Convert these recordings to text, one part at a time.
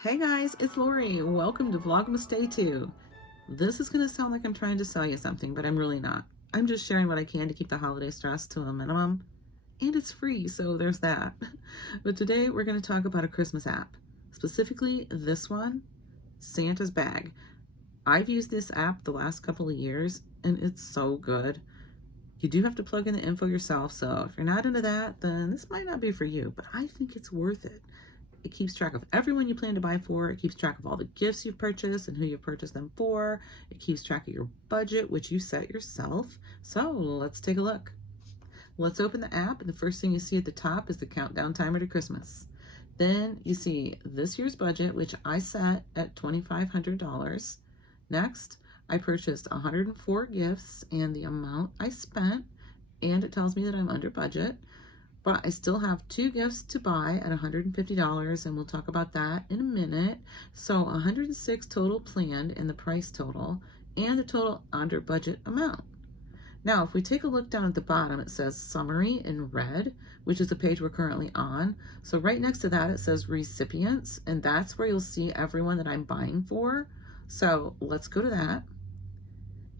Hey guys, it's Lori. Welcome to Vlogmas Day 2. This is going to sound like I'm trying to sell you something, but I'm really not. I'm just sharing what I can to keep the holiday stress to a minimum. And it's free, so there's that. But today we're going to talk about a Christmas app. Specifically, this one, Santa's Bag. I've used this app the last couple of years, and it's so good. You do have to plug in the info yourself, so if you're not into that, then this might not be for you, but I think it's worth it. It keeps track of everyone you plan to buy for. It keeps track of all the gifts you've purchased and who you've purchased them for. It keeps track of your budget, which you set yourself. So let's take a look. Let's open the app, and the first thing you see at the top is the countdown timer to Christmas. Then you see this year's budget, which I set at $2,500. Next, I purchased 104 gifts and the amount I spent, and it tells me that I'm under budget. But I still have 2 gifts to buy at $150, and we'll talk about that in a minute. So 106 total planned in the price total and the total under budget amount. Now, if we take a look down at the bottom, it says summary in red, which is the page we're currently on. So right next to that, it says recipients, and that's where you'll see everyone that I'm buying for. So let's go to that.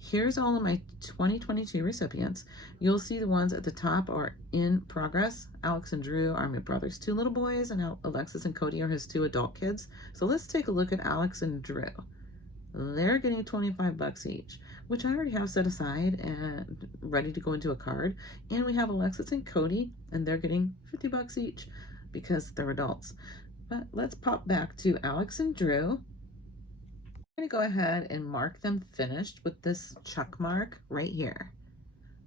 Here's all of my 2022 recipients. You'll see the ones at the top are in progress. Alex and Drew are my brother's 2 little boys, and Alexis and Cody are his 2 adult kids. So let's take a look at Alex and Drew. They're getting 25 bucks each, which I already have set aside and ready to go into a card. And we have Alexis and Cody, and they're getting 50 bucks each because they're adults. But let's pop back to Alex and Drew. I'm going to go ahead and mark them finished with this check mark right here.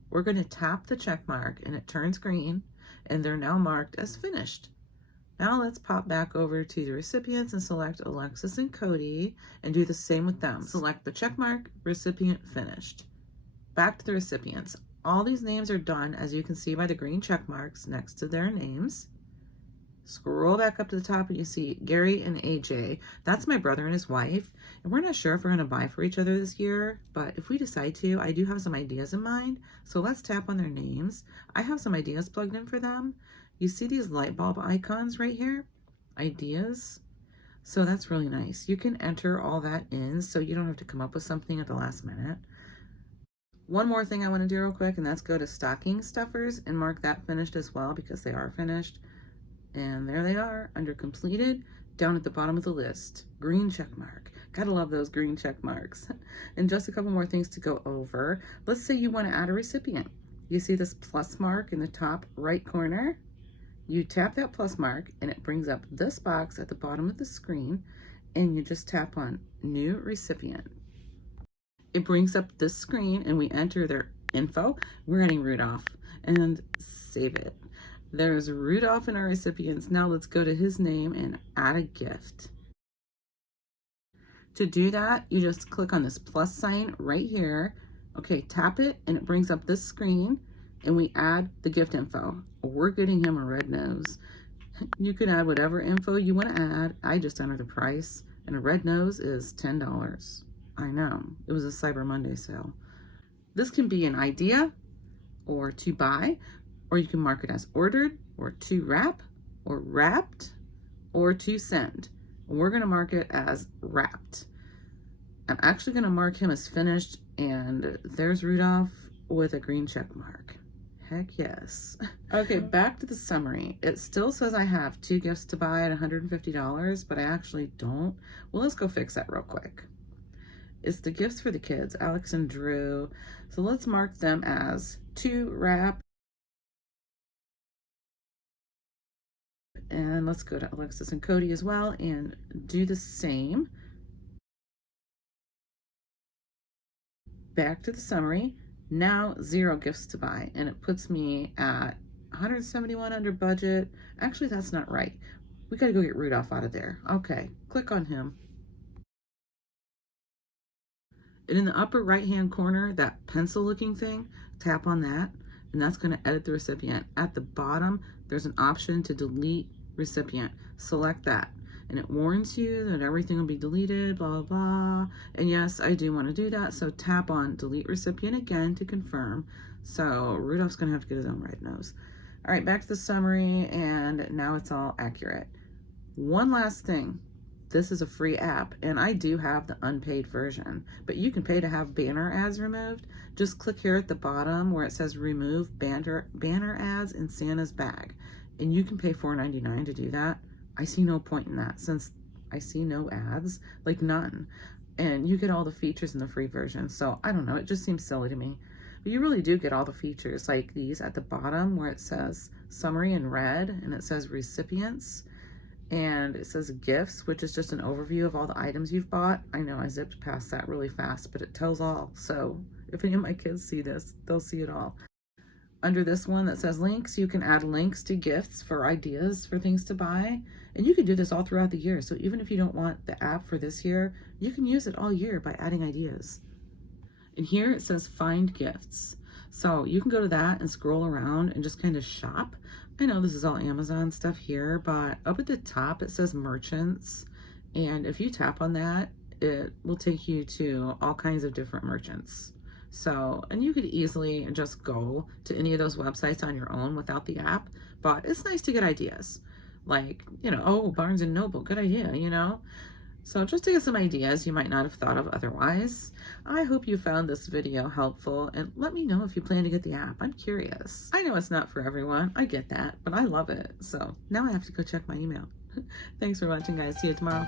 We're going to tap the check mark and it turns green, and they're now marked as finished. Now let's pop back over to the recipients and select Alexis and Cody and do the same with them. Select the check mark, recipient finished. Back to the recipients. All these names are done, as you can see by the green check marks next to their names. Scroll back up to the top and you see Gary and AJ. That's my brother and his wife. And we're not sure if we're going to buy for each other this year, but if we decide to, I do have some ideas in mind. So let's tap on their names. I have some ideas plugged in for them. You see these light bulb icons right here? Ideas. So that's really nice. You can enter all that in so you don't have to come up with something at the last minute. One more thing I want to do real quick, and that's go to stocking stuffers and mark that finished as well, because they are finished. And there they are, under completed, down at the bottom of the list. Green check mark. Gotta love those green check marks. And just a couple more things to go over. Let's say you want to add a recipient. You see this plus mark in the top right corner? You tap that plus mark and it brings up this box at the bottom of the screen, and you just tap on new recipient. It brings up this screen and we enter their info. We're getting Rudolph, and save it. There's Rudolph in our recipients. Now let's go to his name and add a gift. To do that, you just click on this plus sign right here. Okay, tap it and it brings up this screen, and we add the gift info. We're getting him a red nose. You can add whatever info you want to add. I just entered the price, and a red nose is $10. I know, it was a Cyber Monday sale. This can be an idea or to buy, or you can mark it as ordered, or to wrap, or wrapped, or to send. We're going to mark it as wrapped. I'm actually going to mark him as finished, and there's Rudolph with a green check mark. Heck yes. Okay, back to the summary. It still says I have 2 gifts to buy at $150, but I actually don't. Well, let's go fix that real quick. It's the gifts for the kids, Alex and Drew. So let's mark them as to wrap. And let's go to Alexis and Cody as well and do the same. Back to the summary. Now 0 gifts to buy, and it puts me at 171 under budget. Actually, that's not right. We got to go get Rudolph out of there. Okay, click on him. And in the upper right hand corner, that pencil looking thing, tap on that, and that's going to edit the recipient. At the bottom, there's an option to delete recipient. Select that, and it warns you that everything will be deleted, blah, blah, blah. And yes, I do want to do that, so tap on delete recipient again to confirm. So Rudolph's going to have to get his own red nose. All right, back to the summary, and now it's all accurate. One last thing. this is a free app, and I do have the unpaid version, but you can pay to have banner ads removed. Just click here at the bottom where it says remove banner ads in Santa's bag, and you can pay $4.99 to do that. I see no point in that since I see no ads, like none, and you get all the features in the free version. So I don't know, it just seems silly to me. But you really do get all the features, like these at the bottom where it says summary in red and it says recipients and it says gifts, which is just an overview of all the items you've bought. I know I zipped past that really fast, but it tells all. So if any of my kids see this, they'll see it all. Under this one that says links, you can add links to gifts for ideas for things to buy. And you can do this all throughout the year. So even if you don't want the app for this year, you can use it all year by adding ideas. And here it says find gifts. So you can go to that and scroll around and just kind of shop. I know this is all Amazon stuff here, but up at the top it says merchants. And if you tap on that, it will take you to all kinds of different merchants. So, and you could easily just go to any of those websites on your own without the app, but it's nice to get ideas. Like, you know, oh, Barnes & Noble, good idea, you know? So just to get some ideas you might not have thought of otherwise. I hope you found this video helpful, and let me know if you plan to get the app. I'm curious. I know it's not for everyone, I get that, but I love it. So now I have to go check my email. Thanks for watching, guys. See you tomorrow.